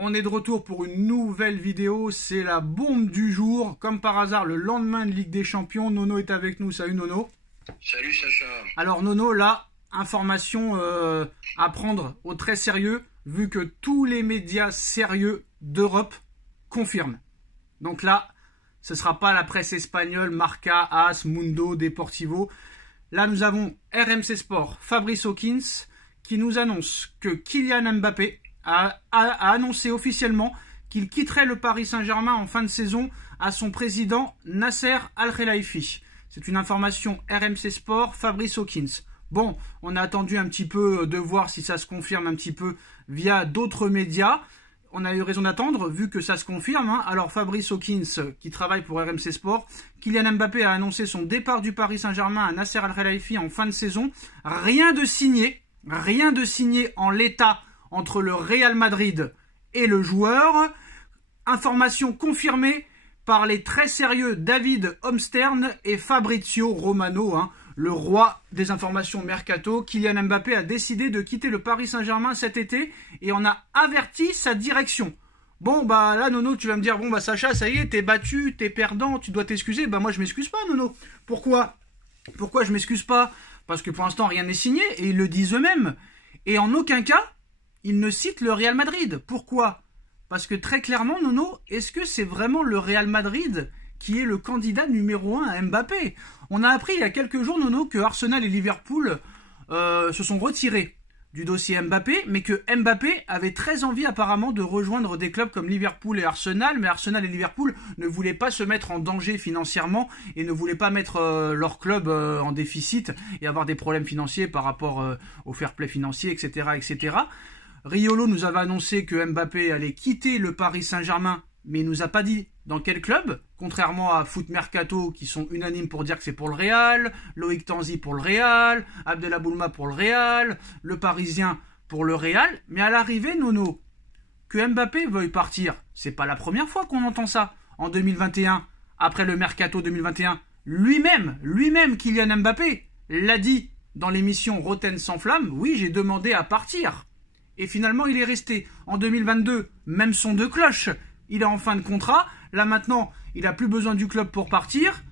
On est de retour pour une nouvelle vidéo, c'est la bombe du jour. Comme par hasard, le lendemain de Ligue des Champions, Nono est avec nous. Salut Nono. Salut Sacha. Alors Nono, là, information à prendre au très sérieux, vu que tous les médias sérieux d'Europe confirment. Donc là, ce ne sera pas la presse espagnole, Marca, AS, Mundo, Deportivo. Là, nous avons RMC Sport, Fabrice Hawkins, qui nous annonce que Kylian Mbappé a annoncé officiellement qu'il quitterait le Paris Saint-Germain en fin de saison à son président Nasser Al-Khelaifi. C'est une information RMC Sport, Fabrice Hawkins. Bon, on a attendu un petit peu de voir si ça se confirme un petit peu via d'autres médias. On a eu raison d'attendre, vu que ça se confirme. Alors Fabrice Hawkins, qui travaille pour RMC Sport, Kylian Mbappé a annoncé son départ du Paris Saint-Germain à Nasser Al-Khelaifi en fin de saison. Rien de signé en l'état entre le Real Madrid et le joueur. Information confirmée par les très sérieux David Omstern et Fabrizio Romano, le roi des informations mercato. Kylian Mbappé a décidé de quitter le Paris Saint-Germain cet été et on a averti sa direction. Bon, bah là, Nono, tu vas me dire, bon, bah Sacha, ça y est, t'es battu, t'es perdant, tu dois t'excuser. Bah moi, je m'excuse pas, Nono. Pourquoi je m'excuse pas? Parce que pour l'instant, rien n'est signé et ils le disent eux-mêmes. Et en aucun cas, ils ne citent le Real Madrid. Pourquoi? Parce que très clairement, Nono, est-ce que c'est vraiment le Real Madrid qui est le candidat numéro 1 à Mbappé? On a appris il y a quelques jours, Nono, que Arsenal et Liverpool se sont retirés du dossier Mbappé, mais que Mbappé avait très envie apparemment de rejoindre des clubs comme Liverpool et Arsenal, mais Arsenal et Liverpool ne voulaient pas se mettre en danger financièrement et ne voulaient pas mettre leur club en déficit et avoir des problèmes financiers par rapport au fair play financier, etc., etc. Riolo nous avait annoncé que Mbappé allait quitter le Paris Saint-Germain, mais il nous a pas dit dans quel club, contrairement à Foot Mercato qui sont unanimes pour dire que c'est pour le Real, Loïc Tanzi pour le Real, Abdellah Boulma pour le Real, le Parisien pour le Real. Mais à l'arrivée, Nono, que Mbappé veuille partir, c'est pas la première fois qu'on entend ça. En 2021, après le Mercato 2021, lui-même Kylian Mbappé l'a dit dans l'émission Roten sans flamme, oui, j'ai demandé à partir. Et finalement, il est resté. En 2022, même son de cloche, il est en fin de contrat. Là maintenant, il n'a plus besoin du club pour partir.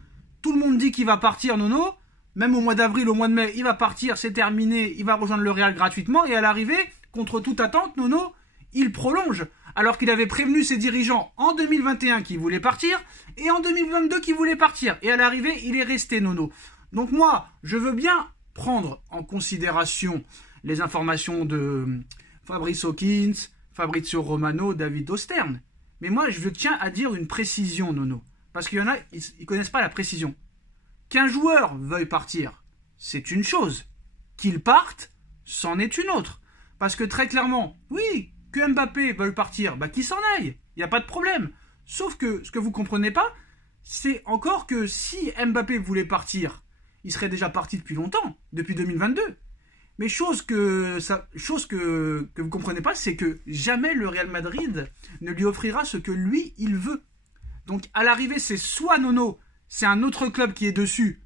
Tout le monde dit qu'il va partir, Nono. Même au mois d'avril, au mois de mai, il va partir, c'est terminé. Il va rejoindre le Real gratuitement. Et à l'arrivée, contre toute attente, Nono, il prolonge. Alors qu'il avait prévenu ses dirigeants en 2021 qu'il voulait partir. Et en 2022 qu'il voulait partir. Et à l'arrivée, il est resté, Nono. Donc moi, je veux bien prendre en considération les informations de Fabrice Hawkins, Fabrizio Romano, David Omstern. Mais moi, je tiens à dire une précision, Nono. Parce qu'il y en a, ils ne connaissent pas la précision. Qu'un joueur veuille partir, c'est une chose. Qu'il parte, c'en est une autre. Parce que très clairement, oui, que Mbappé veuille partir, bah qu'il s'en aille. Il n'y a pas de problème. Sauf que ce que vous ne comprenez pas, c'est encore que si Mbappé voulait partir, il serait déjà parti depuis longtemps, depuis 2022. Mais chose que vous ne comprenez pas, c'est que jamais le Real Madrid ne lui offrira ce que lui, il veut. Donc à l'arrivée, c'est soit Nono, c'est un autre club qui est dessus.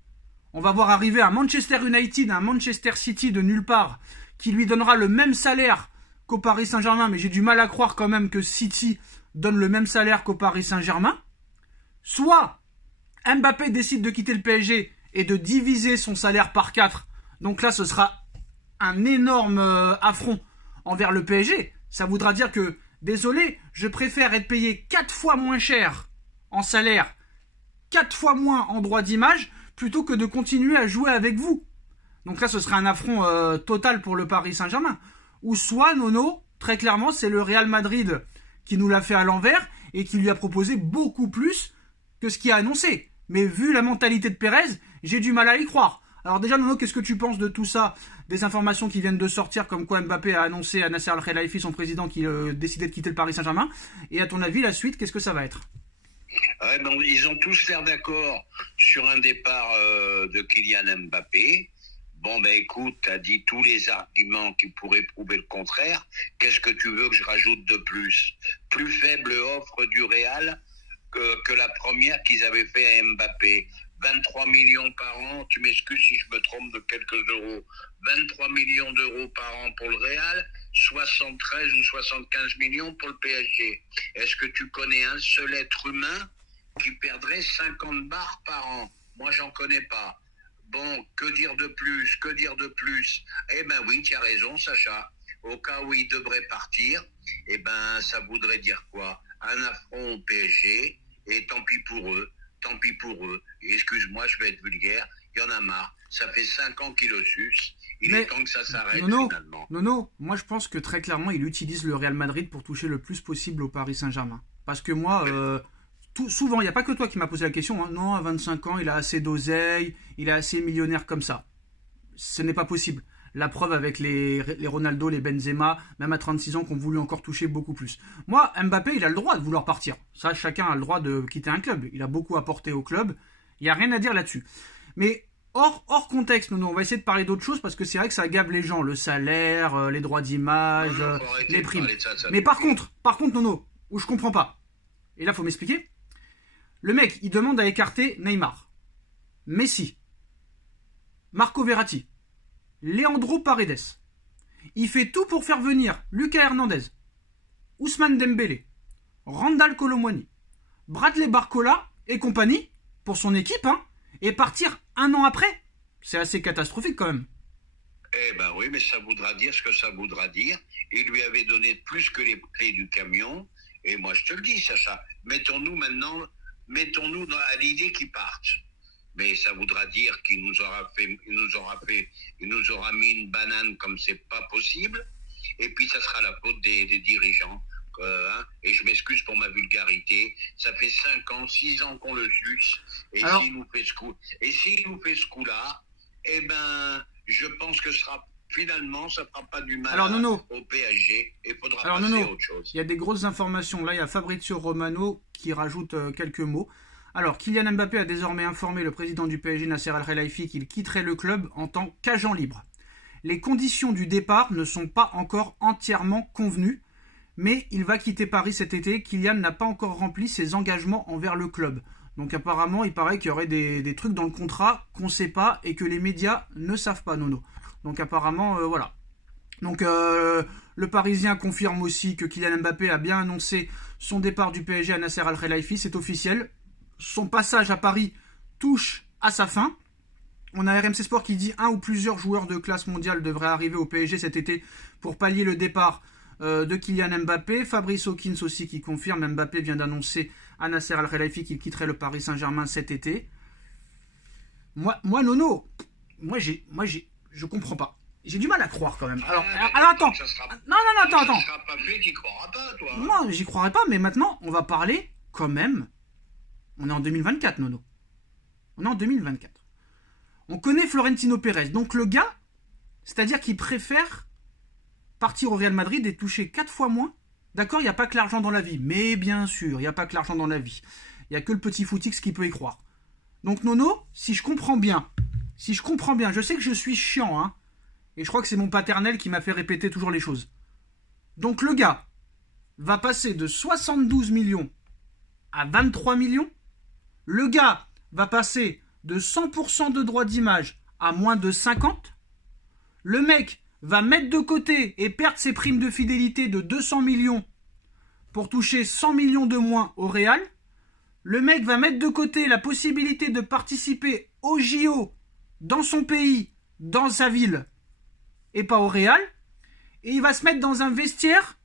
On va voir arriver un Manchester United, un Manchester City de nulle part, qui lui donnera le même salaire qu'au Paris Saint-Germain, mais j'ai du mal à croire quand même que City donne le même salaire qu'au Paris Saint-Germain. Soit Mbappé décide de quitter le PSG et de diviser son salaire par 4. Donc là, ce sera un énorme affront envers le PSG. Ça voudra dire que, désolé, je préfère être payé 4 fois moins cher en salaire, 4 fois moins en droit d'image, plutôt que de continuer à jouer avec vous. Donc là, ce sera un affront total pour le Paris Saint-Germain. Ou soit, Nono, très clairement, c'est le Real Madrid qui nous l'a fait à l'envers et qui lui a proposé beaucoup plus que ce qu'il a annoncé. Mais vu la mentalité de Pérez, j'ai du mal à y croire. Alors déjà, Nono, qu'est-ce que tu penses de tout ça? Des informations qui viennent de sortir, comme quoi Mbappé a annoncé à Nasser Al-Khelaifi, son président, qu'il décidait de quitter le Paris Saint-Germain. Et à ton avis, la suite, qu'est-ce que ça va être? Ouais, ben, ils ont tous l'air d'accord sur un départ de Kylian Mbappé. Bon, ben écoute, tu as dit tous les arguments qui pourraient prouver le contraire. Qu'est-ce que tu veux que je rajoute de plus? Plus faible offre du Real que la première qu'ils avaient fait à Mbappé. 23 millions par an, tu m'excuses si je me trompe de quelques euros, 23 millions d'euros par an pour le Real 73 ou 75 millions pour le PSG. Est-ce que tu connais un seul être humain qui perdrait 50 bars par an? Moi, j'en connais pas. Bon, que dire de plus? Que dire de plus? Eh ben oui, tu as raison, Sacha. Au cas où il devrait partir, eh ben ça voudrait dire quoi? Un affront au PSG, et tant pis pour eux. Tant pis pour eux. Excuse-moi, je vais être vulgaire. Il y en a marre. Ça fait 5 ans qu'il le suce. Il est temps que ça s'arrête finalement. Non, moi je pense que très clairement, il utilise le Real Madrid pour toucher le plus possible au Paris Saint-Germain. Parce que moi, souvent, il n'y a pas que toi qui m'as posé la question. Hein. Non, à 25 ans, il a assez d'oseille, il est assez millionnaire comme ça. Ce n'est pas possible. La preuve avec les Ronaldo, les Benzema, même à 36 ans, qui ont voulu encore toucher beaucoup plus. Moi, Mbappé, il a le droit de vouloir partir. Ça, chacun a le droit de quitter un club. Il a beaucoup apporté au club. Il n'y a rien à dire là-dessus. Mais hors contexte, on va essayer de parler d'autres choses parce que c'est vrai que ça gave les gens. Le salaire, les droits d'image, les primes. Mais par contre, Nono, où je comprends pas. Et là, il faut m'expliquer. Le mec, il demande à écarter Neymar, Messi, Marco Verratti, Leandro Paredes. Il fait tout pour faire venir Lucas Hernandez, Ousmane Dembélé, Randal Kolo Muani, Bradley Barcola et compagnie pour son équipe, hein, et partir un an après. C'est assez catastrophique quand même. Eh ben oui, mais ça voudra dire ce que ça voudra dire. Il lui avait donné plus que les clés du camion. Et moi, je te le dis, Sacha, mettons-nous à l'idée qu'il parte. Mais ça voudra dire qu'il nous aura mis une banane comme c'est pas possible. Et puis ça sera la faute des dirigeants. Hein, et je m'excuse pour ma vulgarité. Ça fait 5 ans, 6 ans qu'on le suce. Et s'il nous fait ce coup-là, eh ben, je pense que finalement, ça ne fera pas du mal au PSG. Et il faudra passer à autre chose. Il y a des grosses informations. Là, il y a Fabrizio Romano qui rajoute quelques mots. Alors, Kylian Mbappé a désormais informé le président du PSG, Nasser Al-Khelaifi, qu'il quitterait le club en tant qu'agent libre. Les conditions du départ ne sont pas encore entièrement convenues, mais il va quitter Paris cet été. Kylian n'a pas encore rempli ses engagements envers le club. Donc apparemment, il paraît qu'il y aurait des trucs dans le contrat qu'on ne sait pas et que les médias ne savent pas, Nono. Donc apparemment, voilà. Donc le Parisien confirme aussi que Kylian Mbappé a bien annoncé son départ du PSG à Nasser Al-Khelaifi. C'est officiel. Son passage à Paris touche à sa fin. On a RMC Sport qui dit un ou plusieurs joueurs de classe mondiale devraient arriver au PSG cet été pour pallier le départ de Kylian Mbappé. Fabrice Hawkins aussi qui confirme. Mbappé vient d'annoncer à Nasser Al-Khelaifi qu'il quitterait le Paris Saint-Germain cet été. Moi Nono, je comprends pas. J'ai du mal à croire quand même. Alors attends. Attends. Ça sera pas fait, t'y croiras pas, toi. Non, j'y croirais pas, mais maintenant, on va parler quand même. On est en 2024, Nono. On est en 2024. On connaît Florentino Pérez. Donc le gars, c'est-à-dire qu'il préfère partir au Real Madrid et toucher 4 fois moins. D'accord, il n'y a pas que l'argent dans la vie. Mais bien sûr, il n'y a pas que l'argent dans la vie. Il n'y a que le petit footix qui peut y croire. Donc Nono, si je comprends bien, je sais que je suis chiant, hein. Et je crois que c'est mon paternel qui m'a fait répéter toujours les choses. Donc le gars va passer de 72 millions à 23 millions. Le gars va passer de 100% de droits d'image à moins de 50. Le mec va mettre de côté et perdre ses primes de fidélité de 200 millions pour toucher 100 millions de moins au Real. Le mec va mettre de côté la possibilité de participer au JO dans son pays, dans sa ville, et pas au Real. Et il va se mettre dans un vestiaire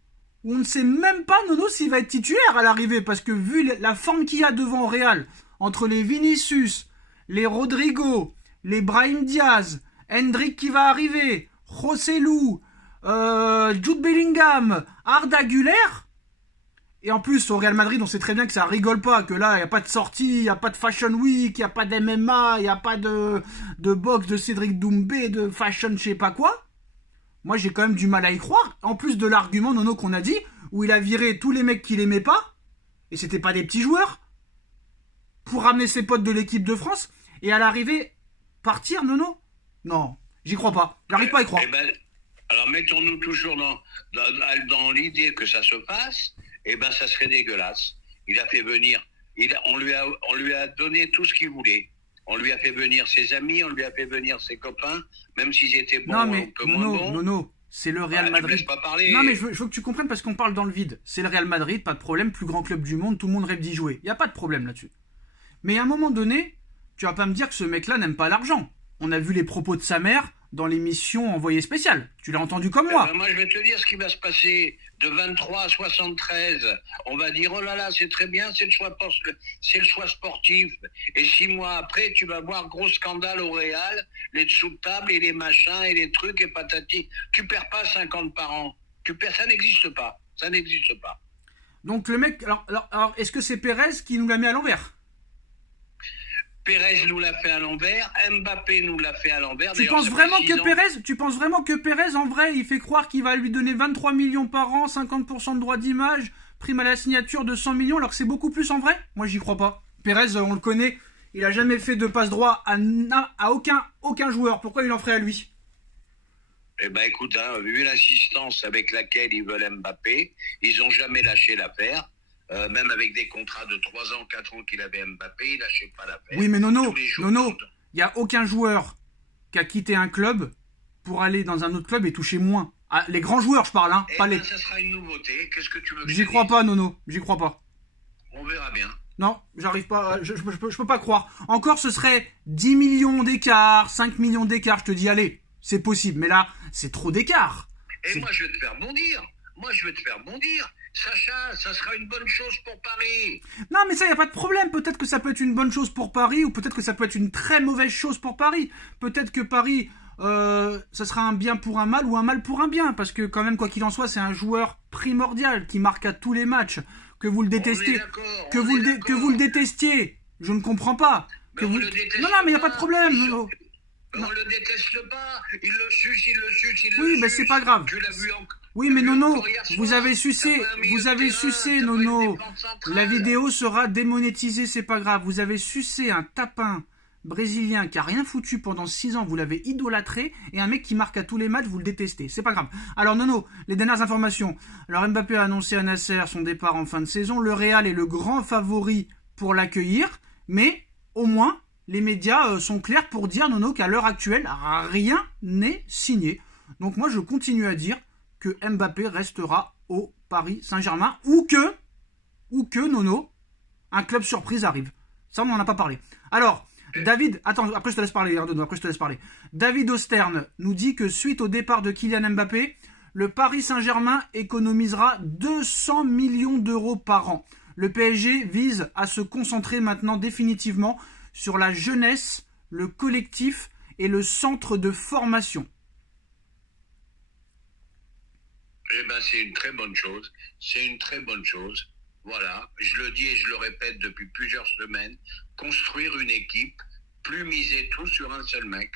où on ne sait même pas, Nono, s'il va être titulaire à l'arrivée. Parce que vu la forme qu'il y a devant au Real, entre les Vinicius, les Rodrigo, les Brahim Diaz, Hendrick qui va arriver, Joselu, Jude Bellingham, Arda Güler. Et en plus, au Real Madrid, on sait très bien que ça rigole pas, que là, il n'y a pas de sortie, il n'y a pas de Fashion Week, il n'y a pas d'MMA, il n'y a pas de boxe de Cédric Doumbé, de fashion je sais pas quoi. Moi, j'ai quand même du mal à y croire. En plus de l'argument, Nono, qu'on a dit, où il a viré tous les mecs qu'il aimait pas, et c'était pas des petits joueurs, pour ramener ses potes de l'équipe de France, et à l'arrivée, partir, Nono? Non, j'y crois pas. J'arrive pas à y croire. Eh ben, alors, mettons-nous toujours dans l'idée que ça se passe, eh ben, ça serait dégueulasse. Il a fait venir, on lui a donné tout ce qu'il voulait. On lui a fait venir ses amis, on lui a fait venir ses copains, même s'ils étaient bons ou moins bons. Non, C'est le Real Madrid. Tu me laisses pas parler. Non, mais je veux que tu comprennes parce qu'on parle dans le vide. C'est le Real Madrid, pas de problème, plus grand club du monde, tout le monde rêve d'y jouer. Il n'y a pas de problème là-dessus. Mais à un moment donné, tu vas pas me dire que ce mec-là n'aime pas l'argent. On a vu les propos de sa mère dans l'émission Envoyé spécial. Tu l'as entendu comme moi. Moi, je vais te dire ce qui va se passer. De 23 à 73, on va dire, oh là là, c'est très bien, c'est le choix sportif. Et 6 mois après, tu vas voir gros scandale au Real, les dessous de table et les machins et les trucs et patati. Tu perds pas 50 par an. Ça n'existe pas. Ça n'existe pas. Donc le mec, alors est-ce que c'est Pérez qui nous l'a mis à l'envers? Pérez nous l'a fait à l'envers, Mbappé nous l'a fait à l'envers. Tu penses vraiment que Pérez, en vrai, il fait croire qu'il va lui donner 23 millions par an, 50% de droits d'image, prime à la signature de 100 millions, alors que c'est beaucoup plus en vrai? Moi, j'y crois pas. Pérez, on le connaît, il a jamais fait de passe droit à aucun joueur. Pourquoi il en ferait à lui? Eh ben écoute, vu l'insistance avec laquelle ils veulent Mbappé, ils ont jamais lâché l'affaire. Même avec des contrats de 3 ans, 4 ans qu'il avait Mbappé, il lâchait pas l'affaire. Oui, mais Nono, il n'y a aucun joueur qui a quitté un club pour aller dans un autre club et toucher moins. Ah, les grands joueurs, je parle, hein, pas les... Ça sera une nouveauté. Qu'est-ce que tu veux que J'y crois pas, Nono, j'y crois pas. On verra bien. Non, j'arrive pas, je peux pas croire. Encore, ce serait 10 millions d'écart, 5 millions d'écart, je te dis, allez, c'est possible. Mais là, c'est trop d'écart. Et moi, je vais te faire bondir. Sacha, ça sera une bonne chose pour Paris. Non, mais ça, il n'y a pas de problème. Peut-être que ça peut être une bonne chose pour Paris ou peut-être que ça peut être une très mauvaise chose pour Paris. Peut-être que Paris, ça sera un bien pour un mal ou un mal pour un bien. Parce que quand même, quoi qu'il en soit, c'est un joueur primordial qui marque à tous les matchs. Que vous le détestez, que vous le détestiez, je ne comprends pas. Non, mais il n'y a pas de problème. On le déteste pas. Il le suce. Oui, mais c'est pas grave. Tu l'as vu en... Oui, mais Nono, vous avez sucé, Nono. La vidéo sera démonétisée, c'est pas grave. Vous avez sucé un tapin brésilien qui a rien foutu pendant 6 ans, vous l'avez idolâtré, et un mec qui marque à tous les matchs, vous le détestez. C'est pas grave. Alors Nono, les dernières informations. Alors Mbappé a annoncé à Nasser son départ en fin de saison. Le Real est le grand favori pour l'accueillir, mais au moins, les médias sont clairs pour dire, Nono, qu'à l'heure actuelle, rien n'est signé. Donc moi, je continue à dire que Mbappé restera au Paris Saint-Germain ou que Nono, un club surprise arrive. Ça, on n'en a pas parlé. Alors, David, attends, après je te laisse parler, David Osterne nous dit que suite au départ de Kylian Mbappé, le Paris Saint-Germain économisera 200 millions d'euros par an. Le PSG vise à se concentrer maintenant définitivement sur la jeunesse, le collectif et le centre de formation. Eh ben, c'est une très bonne chose. Voilà, je le dis et je le répète depuis plusieurs semaines, construire une équipe, plus miser tout sur un seul mec.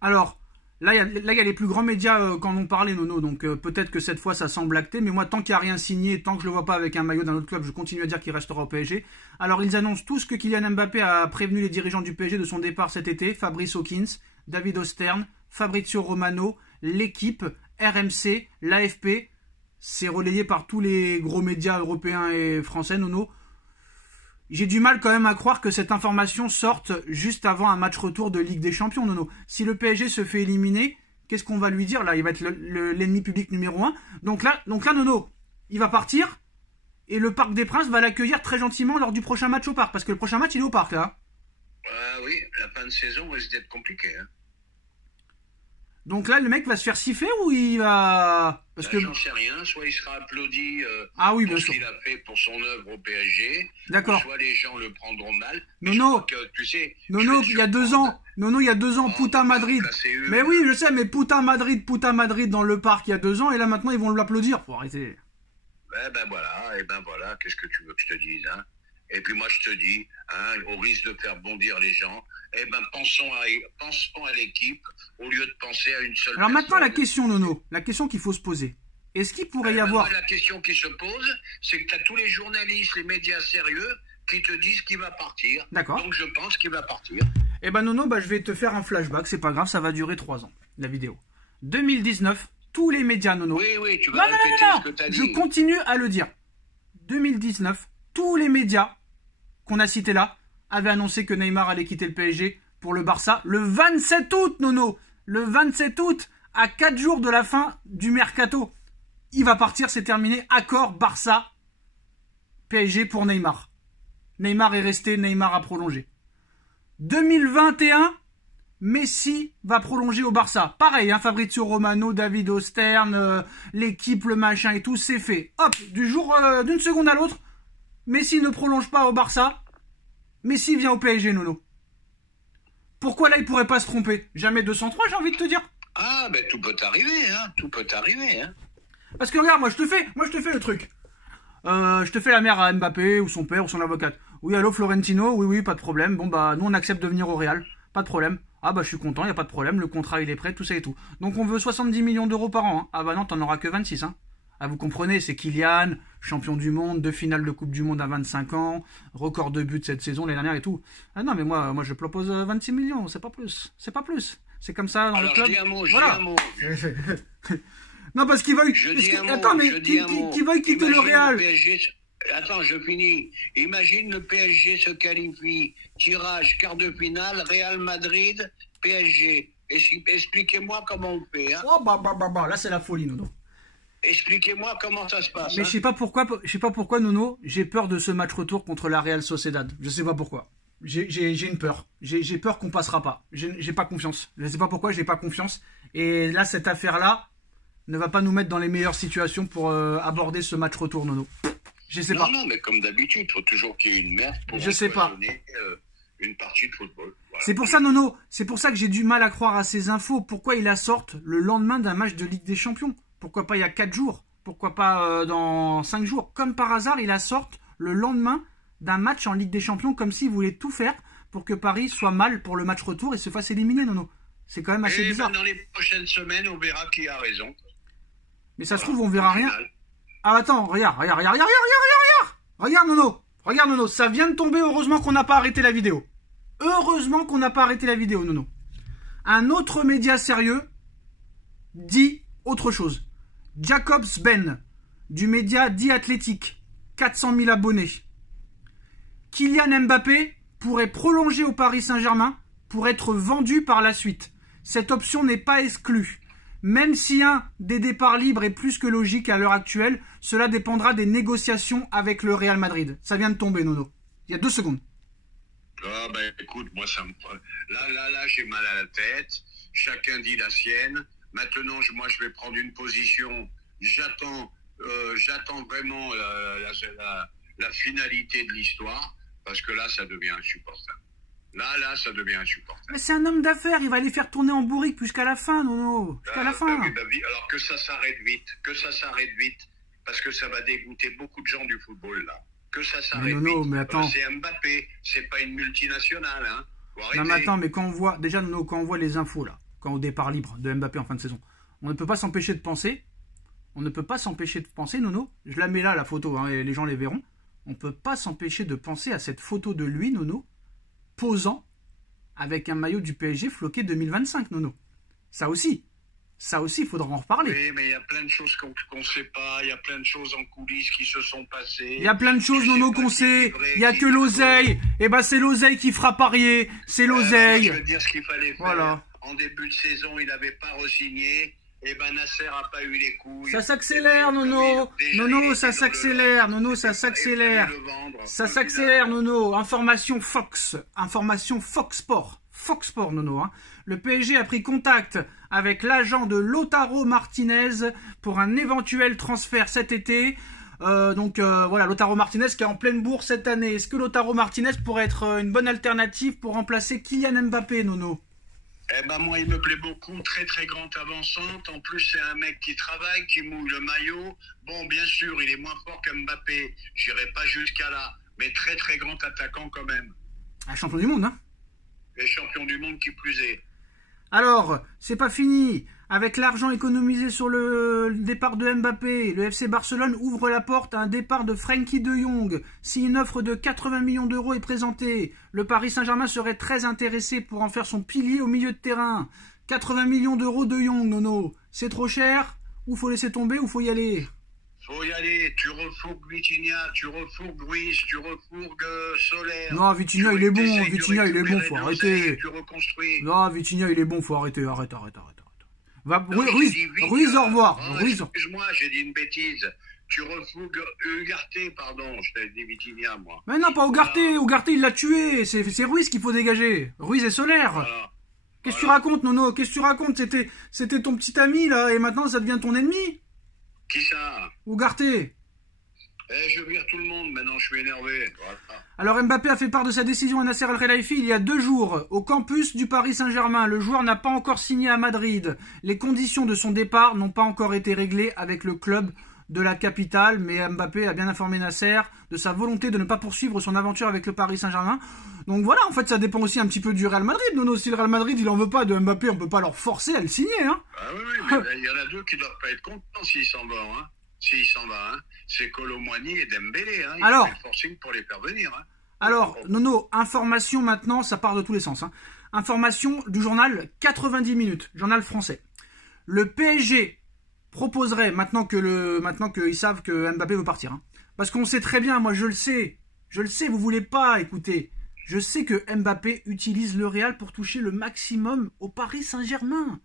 Alors, là, il y a les plus grands médias qui en ont parlé, Nono, donc peut-être que cette fois ça semble acté, mais moi, tant qu'il n'y a rien signé, tant que je le vois pas avec un maillot d'un autre club, je continue à dire qu'il restera au PSG. Alors, ils annoncent tous que Kylian Mbappé a prévenu les dirigeants du PSG de son départ cet été, Fabrice Hawkins, David Osterne, Fabrizio Romano, l'équipe, RMC, l'AFP, c'est relayé par tous les gros médias européens et français, Nono. J'ai du mal quand même à croire que cette information sorte juste avant un match retour de Ligue des Champions, Nono. Si le PSG se fait éliminer, qu'est-ce qu'on va lui dire là? Il va être l'ennemi public numéro 1. Donc là, Nono, il va partir et le Parc des Princes va l'accueillir très gentiment lors du prochain match au Parc. Parce que le prochain match, il est au Parc, là. Oui, la fin de saison risque d'être compliquée, hein. Donc là, le mec va se faire siffler ou il va... Parce que j'en sais rien, soit il sera applaudi pour ce qu'il a fait pour son œuvre au PSG, soit les gens le prendront mal. Nono, tu sais, il y a 2 ans, Putain Madrid. Mais oui, je sais, mais Putain Madrid dans le Parc il y a 2 ans, et là maintenant ils vont l'applaudir. Faut arrêter. Ben voilà, qu'est-ce que tu veux que je te dise, hein? Et puis moi je te dis, hein, au risque de faire bondir les gens, pensons à l'équipe au lieu de penser à une seule personne. Maintenant la question, Nono, la question qu'il faut se poser. Est-ce qu'il pourrait y avoir... La question qui se pose, c'est que tu as tous les journalistes, les médias sérieux qui te disent qu'il va partir. D'accord. Donc je pense qu'il va partir. Nono, je vais te faire un flashback, c'est pas grave, ça va durer 3 ans, la vidéo. 2019, tous les médias, Nono. Oui, tu vas répéter ce que tu as dit. Je continue à le dire. 2019, tous les médias qu'on a cités là avaient annoncé que Neymar allait quitter le PSG pour le Barça le 27 août, Nono. Le 27 août, À 4 jours de la fin du mercato. Il va partir, c'est terminé. Accord Barça, PSG pour Neymar. Neymar est resté, Neymar a prolongé. 2021, Messi va prolonger au Barça. Pareil, hein, Fabrizio Romano, David Ostern, l'équipe, le machin et tout, c'est fait. Hop, d'une seconde à l'autre, Messi ne prolonge pas au Barça. Messi vient au PSG, Nono. Pourquoi là, il pourrait pas se tromper? Jamais 203, j'ai envie de te dire. Ah, ben tout peut arriver, hein. Tout peut arriver, hein. Parce que regarde, moi je te fais le truc. Je te fais la mère à Mbappé, ou son père, ou son avocate. Oui, allô, Florentino, oui, pas de problème. Bon, bah, nous on accepte de venir au Real. Pas de problème. Ah bah je suis content, y a pas de problème, le contrat il est prêt, tout ça et tout. Donc on veut 70 millions d'euros par an. Hein. Ah bah non, t'en auras que 26. Hein. Ah vous comprenez, c'est Kylian, champion du monde, 2 finales de Coupe du Monde à 25 ans, record de buts cette saison, l'année dernière et tout. Ah non mais moi je propose 26 millions, c'est pas plus. C'est pas plus. C'est comme ça dans Alors, le club. Je dis un mot, voilà. Non parce qu'ils veulent. Attends mais qu'ils veulent quitter le Real. Attends, je finis. Imagine le PSG se qualifie. Tirage, quart de finale, Real Madrid, PSG. Expliquez-moi comment on fait. Hein. Oh bah, là c'est la folie, Nono. Expliquez-moi comment ça se passe. Mais hein. je sais pas pourquoi, Nono, j'ai peur de ce match retour contre la Real Sociedad. Je sais pas pourquoi. J'ai une peur. J'ai peur qu'on passera pas. J'ai pas confiance. Je sais pas pourquoi, j'ai pas confiance. Et là, cette affaire-là ne va pas nous mettre dans les meilleures situations pour aborder ce match retour, Nono. Je sais pas. Non, mais comme d'habitude, il faut toujours qu'il y ait une merde pour une partie de football. Voilà. C'est pour ça, Nono, c'est pour ça que j'ai du mal à croire à ces infos. Pourquoi ils la sortent le lendemain d'un match de Ligue des Champions? Pourquoi pas il y a 4 jours? Pourquoi pas dans 5 jours? Comme par hasard, ils la sortent le lendemain d'un match en Ligue des Champions, comme s'ils voulaient tout faire pour que Paris soit mal pour le match retour et se fasse éliminer, Nono. C'est quand même assez bizarre. Dans les prochaines semaines, on verra qui a raison. Mais ça se trouve, on verra rien. Ah attends, regarde, Nono, ça vient de tomber, heureusement qu'on n'a pas arrêté la vidéo. Heureusement qu'on n'a pas arrêté la vidéo, Nono. Un autre média sérieux dit autre chose. Jacobs Ben, du média The Athletic, 400 000 abonnés. Kylian Mbappé pourrait prolonger au Paris Saint-Germain pour être vendu par la suite. Cette option n'est pas exclue. Même si un des départs libres est plus que logique à l'heure actuelle, cela dépendra des négociations avec le Real Madrid. Ça vient de tomber, Nono. Il y a 2 secondes. Ah ben écoute, moi ça me... Là, j'ai mal à la tête. Chacun dit la sienne. Maintenant, moi je vais prendre une position. J'attends vraiment la finalité de l'histoire, parce que là, ça devient insupportable. Là, ça devient insupportable. Mais c'est un homme d'affaires, il va les faire tourner en bourrique jusqu'à la fin, Nono. Jusqu'à la fin. Alors que ça s'arrête vite, parce que ça va dégoûter beaucoup de gens du football, là. Que ça s'arrête vite. Mais attends. C'est Mbappé, c'est pas une multinationale, hein. Non, mais attends, mais quand on voit, déjà, Nono, quand on voit les infos, là, quand au départ libre de Mbappé en fin de saison, on ne peut pas s'empêcher de penser, Nono, je la mets là, la photo, hein, et les gens les verront, on ne peut pas s'empêcher de penser à cette photo de lui, Nono, posant avec un maillot du PSG floqué 2025, Nono. Ça aussi, il faudra en reparler. Oui, mais il y a plein de choses qu'on ne sait pas, il y a plein de choses en coulisses qui se sont passées. Il y a plein de choses, Nono, qu'on sait. Il n'y a que l'oseille. Et ben c'est l'oseille qui fera parier. C'est l'oseille. Je veux dire ce qu'il fallait faire. Voilà. En début de saison, il n'avait pas re-signé. Et ben Nasser n'a pas eu les couilles. Ça s'accélère, Nono. Nono, ça s'accélère. Nono, ça s'accélère. Ça s'accélère, Nono. Information Fox Sport. Fox Sport, Nono. Hein. Le PSG a pris contact avec l'agent de Lautaro Martinez pour un éventuel transfert cet été. Voilà, Lautaro Martinez qui est en pleine bourse cette année. Est-ce que Lautaro Martinez pourrait être une bonne alternative pour remplacer Kylian Mbappé, Nono? Eh ben moi, il me plaît beaucoup, très très grande avançante. En plus, c'est un mec qui travaille, qui mouille le maillot. Bon, bien sûr, il est moins fort que Mbappé. J'irai pas jusqu'à là, mais très très grand attaquant quand même. Un champion du monde, hein? Et champion du monde qui plus est. Alors, c'est pas fini. Avec l'argent économisé sur le départ de Mbappé, le FC Barcelone ouvre la porte à un départ de Frenkie de Jong. Si une offre de 80 millions d'euros est présentée, le Paris Saint-Germain serait très intéressé pour en faire son pilier au milieu de terrain. 80 millions d'euros de Jong, Nono. C'est trop cher? Ou faut laisser tomber ou faut y aller? Faut y aller, tu refourgues Vitinha, tu refourgues Ruiz, tu refourgues Soler. Non, Vitinha il est bon, faut arrêter. Tu reconstruis. Non, Vitinha il est bon, faut arrêter, arrête. Ruiz, au revoir. Excuse-moi, j'ai dit une bêtise. Tu refous Ugarte, pardon, je t'ai dit Vitinha, moi. Mais non, pas Ugarte. Ugarte, il l'a tué. C'est Ruiz qu'il faut dégager. Ruiz est solaire. Voilà. Qu'est-ce que tu racontes, Nono? Qu'est-ce que tu racontes? C'était ton petit ami, là, et maintenant ça devient ton ennemi? Qui ça? Ugarte. Je vire tout le monde, maintenant je suis énervé. Voilà. Alors Mbappé a fait part de sa décision à Nasser Al-Khelaifi il y a 2 jours, au campus du Paris Saint-Germain. Le joueur n'a pas encore signé à Madrid. Les conditions de son départ n'ont pas encore été réglées avec le club de la capitale, mais Mbappé a bien informé Nasser de sa volonté de ne pas poursuivre son aventure avec le Paris Saint-Germain. Donc voilà, en fait, ça dépend aussi un petit peu du Real Madrid. Nono, si le Real Madrid, il en veut pas de Mbappé, on peut pas leur forcer à le signer, hein. Ah oui, mais il y en a 2 qui doivent pas être contents s'il s'en va, hein. C'est Colomboigny et Dembélé, hein. Il Alors, fait le forcing pour les faire venir, hein. Alors, Nono, information maintenant, ça part de tous les sens, hein. Information du journal 90 minutes, journal français. Le PSG proposerait, maintenant qu'ils savent que Mbappé veut partir, hein, parce qu'on sait très bien, moi je le sais, vous voulez pas écouter, je sais que Mbappé utilise le Real pour toucher le maximum au Paris Saint-Germain.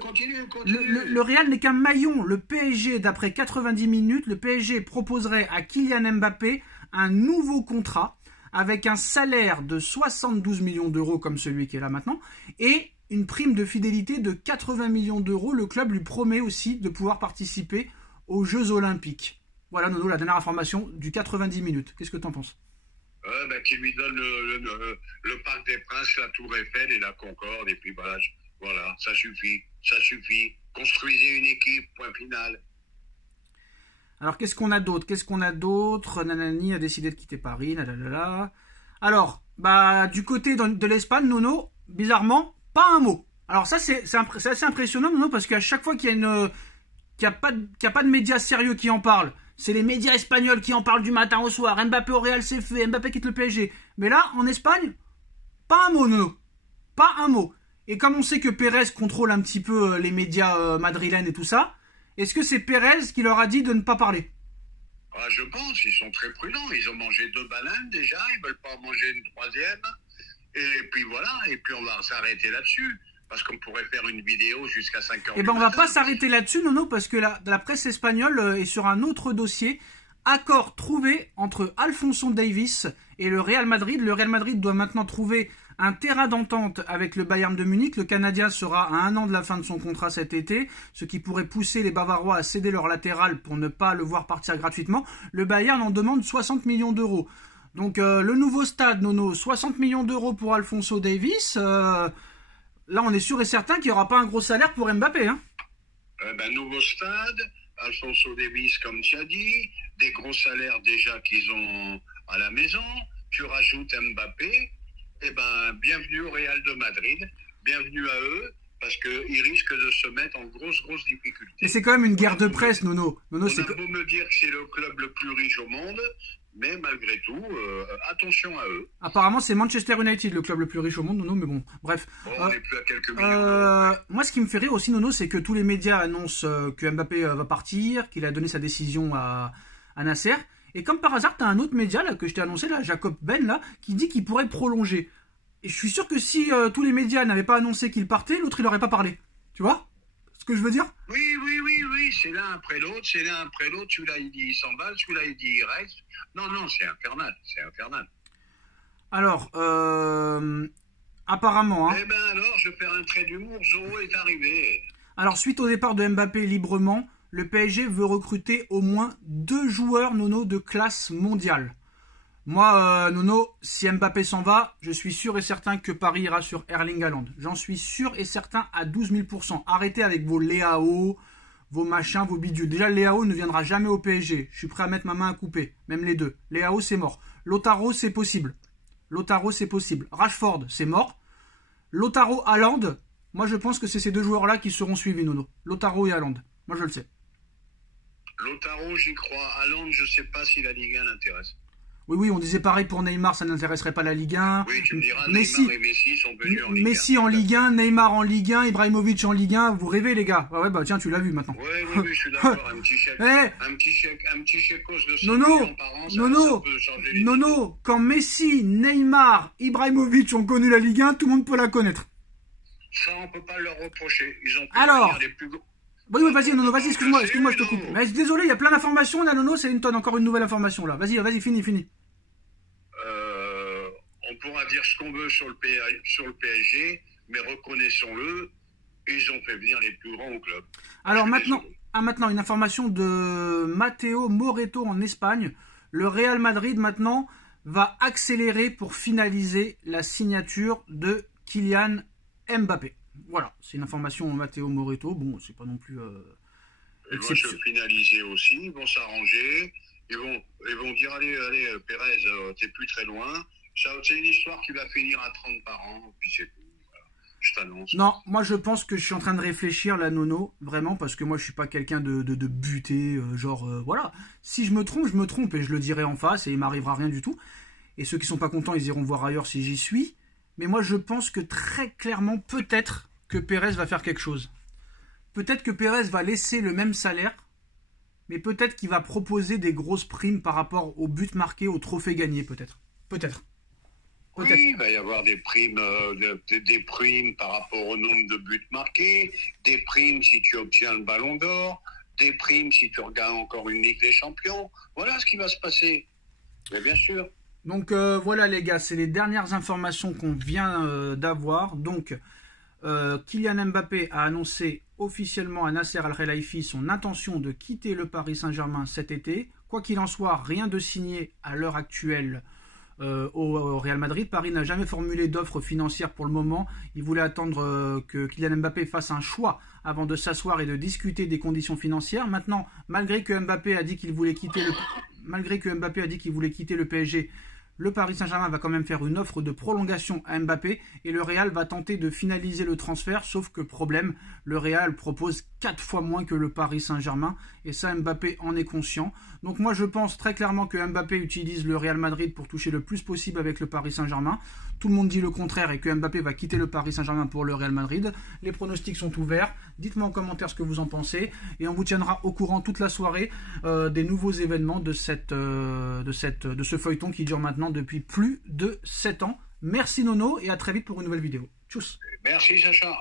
Continue. Le Real n'est qu'un maillon. Le PSG, d'après 90 minutes, le PSG proposerait à Kylian Mbappé un nouveau contrat avec un salaire de 72 millions d'euros comme celui qui est là maintenant et une prime de fidélité de 80 millions d'euros. Le club lui promet aussi de pouvoir participer aux Jeux Olympiques. Voilà, Nono, la dernière information du 90 minutes. Qu'est-ce que tu en penses? Qui lui donne le Parc des Princes, la Tour Eiffel et la Concorde, et puis voilà, ça suffit. Construisez une équipe, point final. Alors, qu'est-ce qu'on a d'autre? Nanani a décidé de quitter Paris, nanana. Alors, du côté de l'Espagne, Nono, bizarrement, pas un mot. Alors ça, c'est assez impressionnant, Nono, parce qu'à chaque fois qu'il y a pas de médias sérieux qui en parlent, c'est les médias espagnols qui en parlent du matin au soir. Mbappé au Real, c'est fait. Mbappé quitte le PSG. Mais là, en Espagne, pas un mot, Nono. Pas un mot. Et comme on sait que Pérez contrôle un petit peu les médias madrilènes et tout ça, est-ce que c'est Pérez qui leur a dit de ne pas parler? Je pense, ils sont très prudents. Ils ont mangé 2 bananes déjà, ils veulent pas en manger une 3e. Et puis voilà, et puis on va s'arrêter là-dessus. Parce qu'on pourrait faire une vidéo jusqu'à 5 heures. Eh ben on va pas s'arrêter là-dessus, Nono, parce que la presse espagnole est sur un autre dossier. Accord trouvé entre Alphonso Davies et le Real Madrid. Le Real Madrid doit maintenant trouver un terrain d'entente avec le Bayern de Munich. Le Canadien sera à 1 an de la fin de son contrat cet été, ce qui pourrait pousser les Bavarois à céder leur latéral pour ne pas le voir partir gratuitement. Le Bayern en demande 60 millions d'euros. Donc le nouveau stade, Nono, 60 millions d'euros pour Alphonso Davies. Là, on est sûr et certain qu'il n'y aura pas un gros salaire pour Mbappé, hein. Nouveau stade, Alphonso Davies, comme tu as dit, des gros salaires déjà qu'ils ont à la maison. Tu rajoutes Mbappé. Bienvenue au Real de Madrid, bienvenue à eux, parce qu'ils risquent de se mettre en grosse difficulté. Et c'est quand même une guerre de presse, Nono. On a beau me dire que c'est le club le plus riche au monde, mais malgré tout, attention à eux. Apparemment, c'est Manchester United, le club le plus riche au monde, Nono, mais bon, bref. On n'est plus à quelques millions. Moi, ce qui me fait rire aussi, Nono, c'est que tous les médias annoncent que Mbappé va partir, qu'il a donné sa décision à Nasser. Et comme par hasard, t'as un autre média là que je t'ai annoncé, là, Jacob Ben, là, qui dit qu'il pourrait prolonger. Et je suis sûr que si tous les médias n'avaient pas annoncé qu'il partait, l'autre il n'aurait pas parlé. Tu vois ce que je veux dire? Oui, c'est l'un après l'autre, celui-là il dit il s'en va, celui-là il dit il reste. Non, c'est infernal. Alors, apparemment... Hein, alors, je vais faire un trait d'humour, Zorro est arrivé. Alors, suite au départ de Mbappé librement, le PSG veut recruter au moins 2 joueurs, Nono, de classe mondiale. Moi, Nono, si Mbappé s'en va, je suis sûr et certain que Paris ira sur Erling Haaland. J'en suis sûr et certain à 12 000 %. Arrêtez avec vos Léao, vos machins, vos bidules. Déjà, Léao ne viendra jamais au PSG. Je suis prêt à mettre ma main à couper. Même les deux. Léao, c'est mort. Lautaro, c'est possible. Rashford, c'est mort. Lautaro, Haaland, moi je pense que c'est ces 2 joueurs-là qui seront suivis, Nono. Lautaro et Haaland. Moi, je le sais. Lautaro, j'y crois. Haaland, je sais pas si la Ligue 1 l'intéresse. Oui, on disait pareil pour Neymar, ça n'intéresserait pas la Ligue 1. Oui, tu me diras, Neymar et Messi sont venus en Ligue 1. Messi en Ligue 1, Neymar en Ligue 1, Ibrahimovic en Ligue 1, vous rêvez les gars. Tiens, tu l'as vu maintenant. Oui, je suis d'accord, un petit chèque de 100 millions par an, ça peut changer les Nono, quand Messi, Neymar, Ibrahimovic ont connu la Ligue 1, tout le monde peut la connaître. Ça, on peut pas leur reprocher. Ils ont pu Alors, venir les plus gros. oui, vas-y, Nono, vas-y, excuse-moi, je te coupe. Mais désolé, il y a plein d'informations là, Nono, c'est une tonne, encore une nouvelle information là. Vas-y, finis. On pourra dire ce qu'on veut sur le PSG, mais reconnaissons-le, ils ont fait venir les plus grands au club. Alors maintenant, une information de Matteo Moretto en Espagne. Le Real Madrid maintenant va accélérer pour finaliser la signature de Kylian Mbappé. Voilà, c'est une information de Matteo Moretto. Bon, c'est pas non plus exceptionnel. Ils vont se finaliser aussi, ils vont s'arranger, ils vont dire allez, Pérez, t'es plus très loin. C'est une histoire qui va finir à 30 par an, puis c'est tout. Voilà. Je t'annonce. Non, moi je pense que je suis en train de réfléchir là, Nono, vraiment, parce que moi je suis pas quelqu'un de buté, voilà. Si je me trompe et je le dirai en face et il m'arrivera rien du tout. Et ceux qui sont pas contents, ils iront voir ailleurs si j'y suis. Mais moi je pense que très clairement, peut-être que Pérez va faire quelque chose. Peut-être que Pérez va laisser le même salaire, mais peut-être qu'il va proposer des grosses primes par rapport aux buts marqués, aux trophées gagnés, peut-être. Oui, il va y avoir des primes, des primes par rapport au nombre de buts marqués, des primes si tu obtiens le ballon d'or, des primes si tu regardes encore une Ligue des Champions. Voilà ce qui va se passer. Mais bien sûr. Donc voilà les gars, c'est les dernières informations qu'on vient d'avoir. Donc Kylian Mbappé a annoncé officiellement à Nasser Al-Khelaifi son intention de quitter le Paris Saint-Germain cet été. Quoi qu'il en soit, rien de signé à l'heure actuelle au Real Madrid. Paris n'a jamais formulé d'offre financière pour le moment. Il voulait attendre que Kylian Mbappé fasse un choix avant de s'asseoir et de discuter des conditions financières. Maintenant, malgré que Mbappé a dit qu'il voulait quitter le PSG, le Paris Saint-Germain va quand même faire une offre de prolongation à Mbappé et le Real va tenter de finaliser le transfert, sauf que problème, le Real propose 4 fois moins que le Paris Saint-Germain et ça Mbappé en est conscient. Donc moi je pense très clairement que Mbappé utilise le Real Madrid pour toucher le plus possible avec le Paris Saint-Germain. Tout le monde dit le contraire et que Mbappé va quitter le Paris Saint-Germain pour le Real Madrid. Les pronostics sont ouverts. Dites-moi en commentaire ce que vous en pensez et on vous tiendra au courant toute la soirée des nouveaux événements de ce feuilleton qui dure maintenant depuis plus de 7 ans. Merci Nono et à très vite pour une nouvelle vidéo. Tchuss. Merci Sacha.